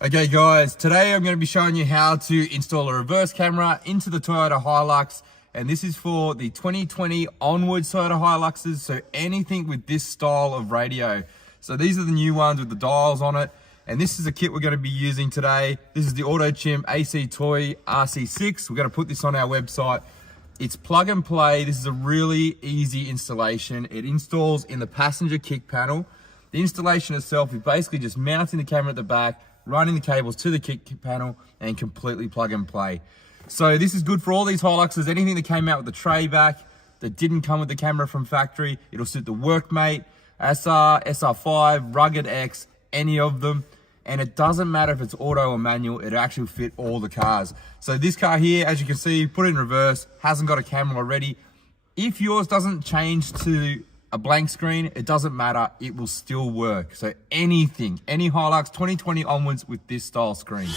Okay guys, today I'm going to be showing you how to install a reverse camera into the Toyota Hilux, and this is for the 2020 onwards Toyota Hiluxes, so anything with this style of radio. So these are the new ones with the dials on it, and this is a kit we're going to be using today. This is the AutoChimp AC-TOY-RC6. We're going to put this on our website. It's plug and play. This is a really easy installation. It installs in the passenger kick panel. The installation itself is basically just mounting the camera at the back, running the cables to the kick panel, and completely plug and play. So this is good for all these Hiluxes. Anything that came out with the tray back that didn't come with the camera from factory, it'll suit the Workmate, SR, SR5, Rugged X, any of them. And it doesn't matter if it's auto or manual, it actually fit all the cars. So this car here, as you can see, put it in reverse, hasn't got a camera already. If yours doesn't change to a blank screen, it doesn't matter, it will still work. So anything, any Hilux 2020 onwards with this style screen.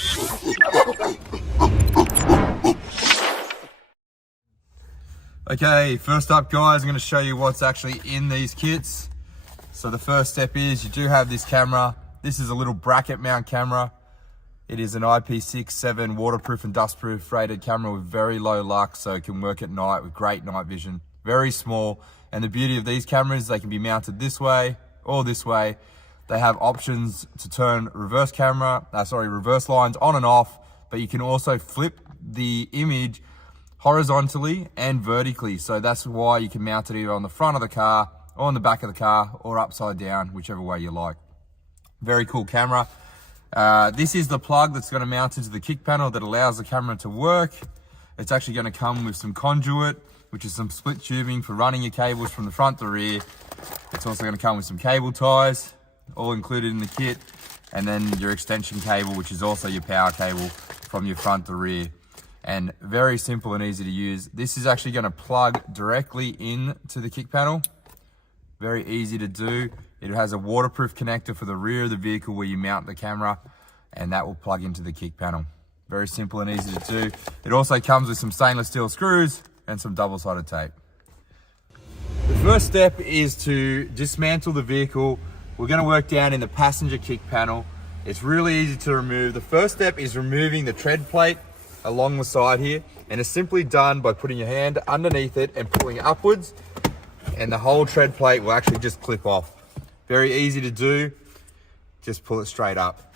Okay, first up guys, I'm going to show you what's actually in these kits. So the first step is you do have this camera. This is a little bracket mount camera. It is an IP67 waterproof and dustproof rated camera with very low lux, so it can work at night with great night vision. Very small. And the beauty of these cameras, they can be mounted this way or this way. They have options to turn reverse lines on and off, but you can also flip the image horizontally and vertically. So that's why you can mount it either on the front of the car or on the back of the car or upside down, whichever way you like. Very cool camera. This is the plug that's going to mount into the kick panel that allows the camera to work. It's actually going to come with some conduit, which is some split tubing for running your cables from the front to rear. It's also going to come with some cable ties, all included in the kit, and then your extension cable, which is also your power cable from your front to rear. And very simple and easy to use. This is actually going to plug directly into the kick panel. Very easy to do. It has a waterproof connector for the rear of the vehicle where you mount the camera, and that will plug into the kick panel. Very simple and easy to do. It also comes with some stainless steel screws and some double-sided tape. The first step is to dismantle the vehicle. We're going to work down in the passenger kick panel. It's really easy to remove. The first step is removing the tread plate along the side here, and it's simply done by putting your hand underneath it and pulling upwards, and the whole tread plate will actually just clip off. Very easy to do. Just pull it straight up.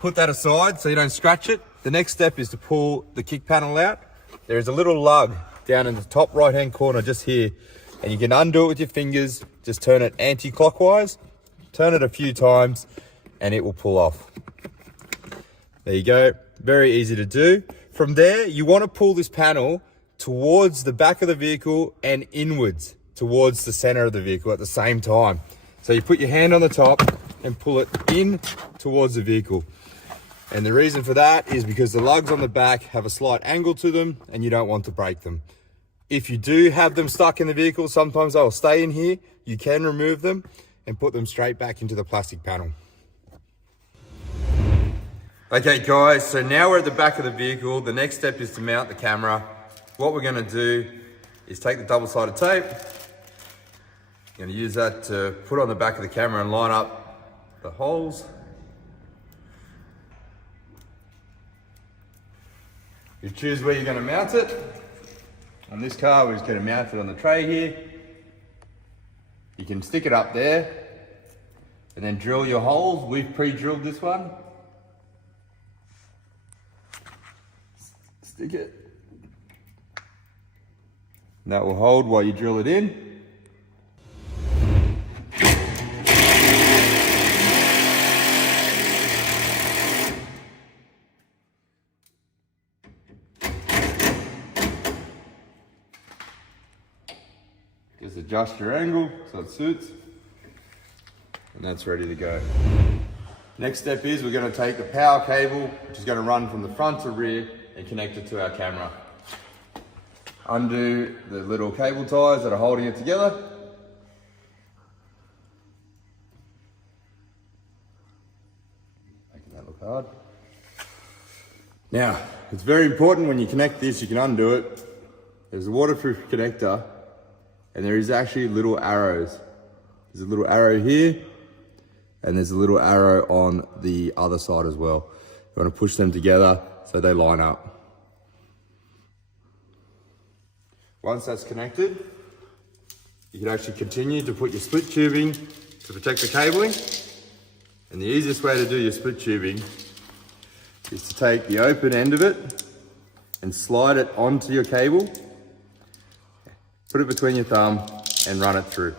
Put that aside so you don't scratch it. The next step is to pull the kick panel out. There is a little lug down in the top right hand corner just here, and you can undo it with your fingers. Just turn it anti-clockwise, turn it a few times, and it will pull off. There you go, very easy to do. From there, you want to pull this panel towards the back of the vehicle and inwards towards the center of the vehicle at the same time. So you put your hand on the top and pull it in towards the vehicle. And the reason for that is because the lugs on the back have a slight angle to them and you don't want to break them. If you do have them stuck in the vehicle, sometimes they'll stay in here. You can remove them and put them straight back into the plastic panel. Okay guys, so now we're at the back of the vehicle. The next step is to mount the camera. What we're going to do is take the double-sided tape. I'm going to use that to put on the back of the camera and line up the holes. You choose where you're going to mount it. On this car, we're just going to mount it on the tray here. You can stick it up there and then drill your holes. We've pre-drilled this one. Stick it. And that will hold while you drill it in. Just adjust your angle so it suits, and that's ready to go. Next step is we're going to take the power cable, which is going to run from the front to rear, and connect it to our camera. Undo the little cable ties that are holding it together. Making that look hard. Now, it's very important when you connect this, you can undo it. There's a waterproof connector, and there is actually little arrows. There's a little arrow here and there's a little arrow on the other side as well. You want to push them together so they line up. Once that's connected, you can actually continue to put your split tubing to protect the cabling. And the easiest way to do your split tubing is to take the open end of it and slide it onto your cable, put it between your thumb and run it through.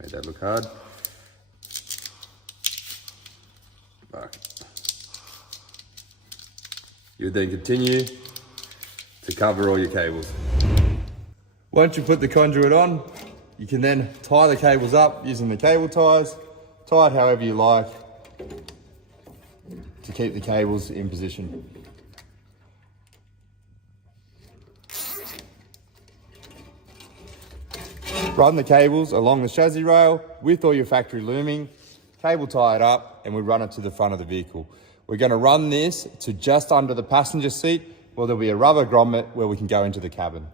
Made that look hard. Right. You would then continue to cover all your cables. Once you put the conduit on, you can then tie the cables up using the cable ties. Tie it however you like to keep the cables in position. Run the cables along the chassis rail with all your factory looming, cable tie it up, and we run it to the front of the vehicle. We're going to run this to just under the passenger seat, where there'll be a rubber grommet where we can go into the cabin.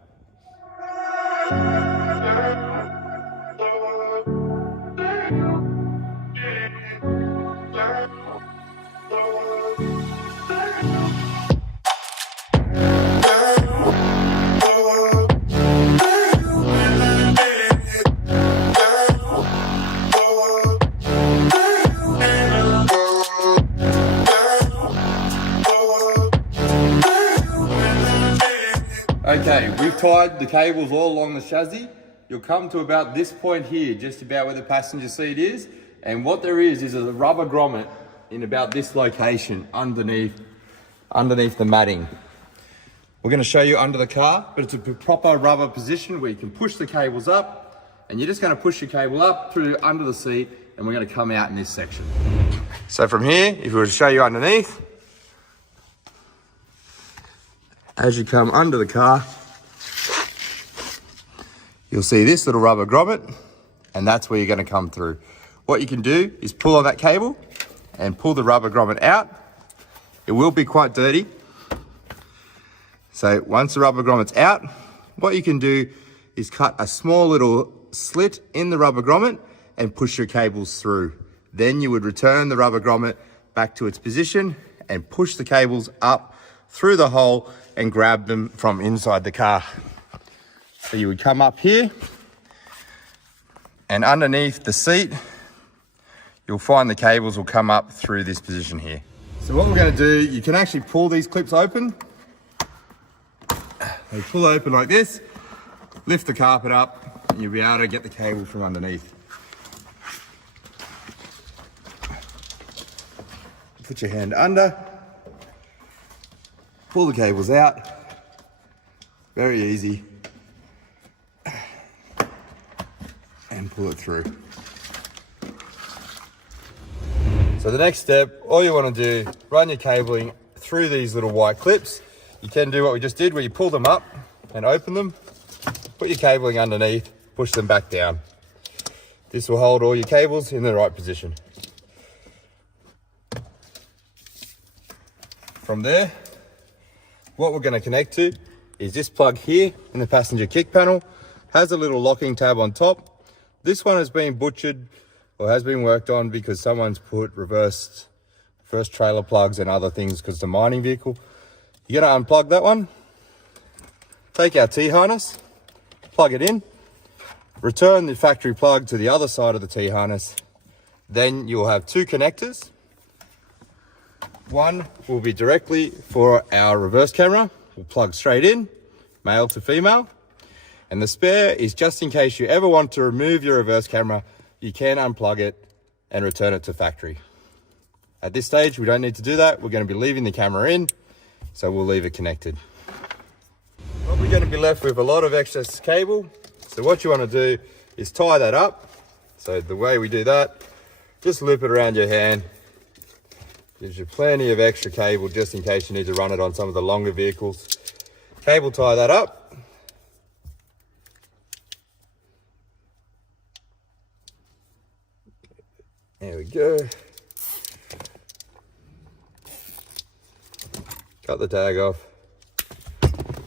Okay, we've tied the cables all along the chassis. You'll come to about this point here, just about where the passenger seat is. And what there is a rubber grommet in about this location underneath the matting. We're going to show you under the car, but it's a proper rubber position where you can push the cables up, and you're just going to push your cable up through under the seat, and we're going to come out in this section. So from here, if we were to show you underneath, as you come under the car, you'll see this little rubber grommet, and that's where you're going to come through. What you can do is pull on that cable and pull the rubber grommet out. It will be quite dirty. So once the rubber grommet's out, what you can do is cut a small little slit in the rubber grommet and push your cables through. Then you would return the rubber grommet back to its position and push the cables up through the hole and grab them from inside the car. So you would come up here, and underneath the seat, you'll find the cables will come up through this position here. So what we're going to do, you can actually pull these clips open. They pull open like this, lift the carpet up, and you'll be able to get the cable from underneath. Put your hand under, pull the cables out, very easy, and pull it through. So the next step, all you want to do, run your cabling through these little white clips. You can do what we just did, where you pull them up and open them, put your cabling underneath, push them back down. This will hold all your cables in the right position. From there, what we're going to connect to is this plug here in the passenger kick panel. Has a little locking tab on top. This one has been butchered or has been worked on because someone's put reverse trailer plugs and other things because it's a mining vehicle. You're going to unplug that one, take our T-harness, plug it in, return the factory plug to the other side of the T-harness. Then you'll have two connectors. One will be directly for our reverse camera. We'll plug straight in, male to female. And the spare is just in case you ever want to remove your reverse camera, you can unplug it and return it to factory. At this stage, we don't need to do that. We're going to be leaving the camera in, so we'll leave it connected. Well, we're going to be left with a lot of excess cable. So what you want to do is tie that up. So the way we do that, just loop it around your hand. Gives you plenty of extra cable just in case you need to run it on some of the longer vehicles. Cable tie that up. There we go. Cut the tag off.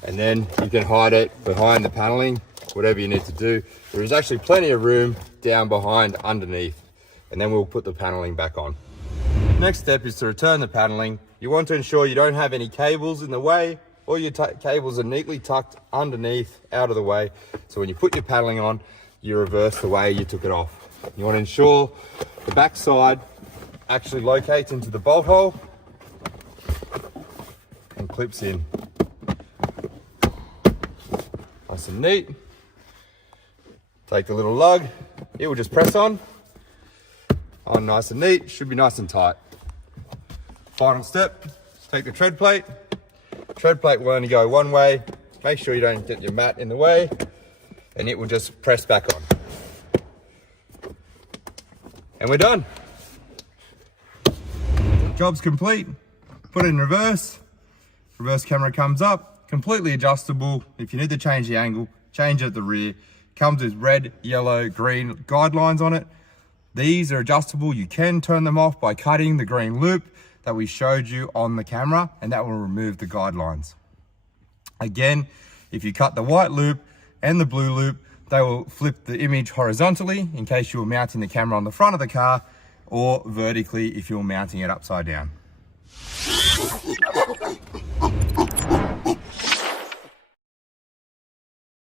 And then you can hide it behind the paneling, whatever you need to do. There is actually plenty of room down behind underneath, and then we'll put the paneling back on. Next step is to return the paneling. You want to ensure you don't have any cables in the way. All your cables are neatly tucked underneath, out of the way. So when you put your paneling on, you reverse the way you took it off. You want to ensure the back side actually locates into the bolt hole and clips in. Nice and neat. Take the little lug, it will just press on nice and neat, should be nice and tight. Final step, take the tread plate. Tread plate will only go one way. Make sure you don't get your mat in the way, and it will just press back on. And we're done. Job's complete. Put it in reverse. Reverse camera comes up, completely adjustable. If you need to change the angle, change it at the rear. Comes with red, yellow, green guidelines on it. These are adjustable. You can turn them off by cutting the green loop that we showed you on the camera, and that will remove the guidelines. Again, if you cut the white loop and the blue loop, they will flip the image horizontally in case you were mounting the camera on the front of the car, or vertically if you're mounting it upside down.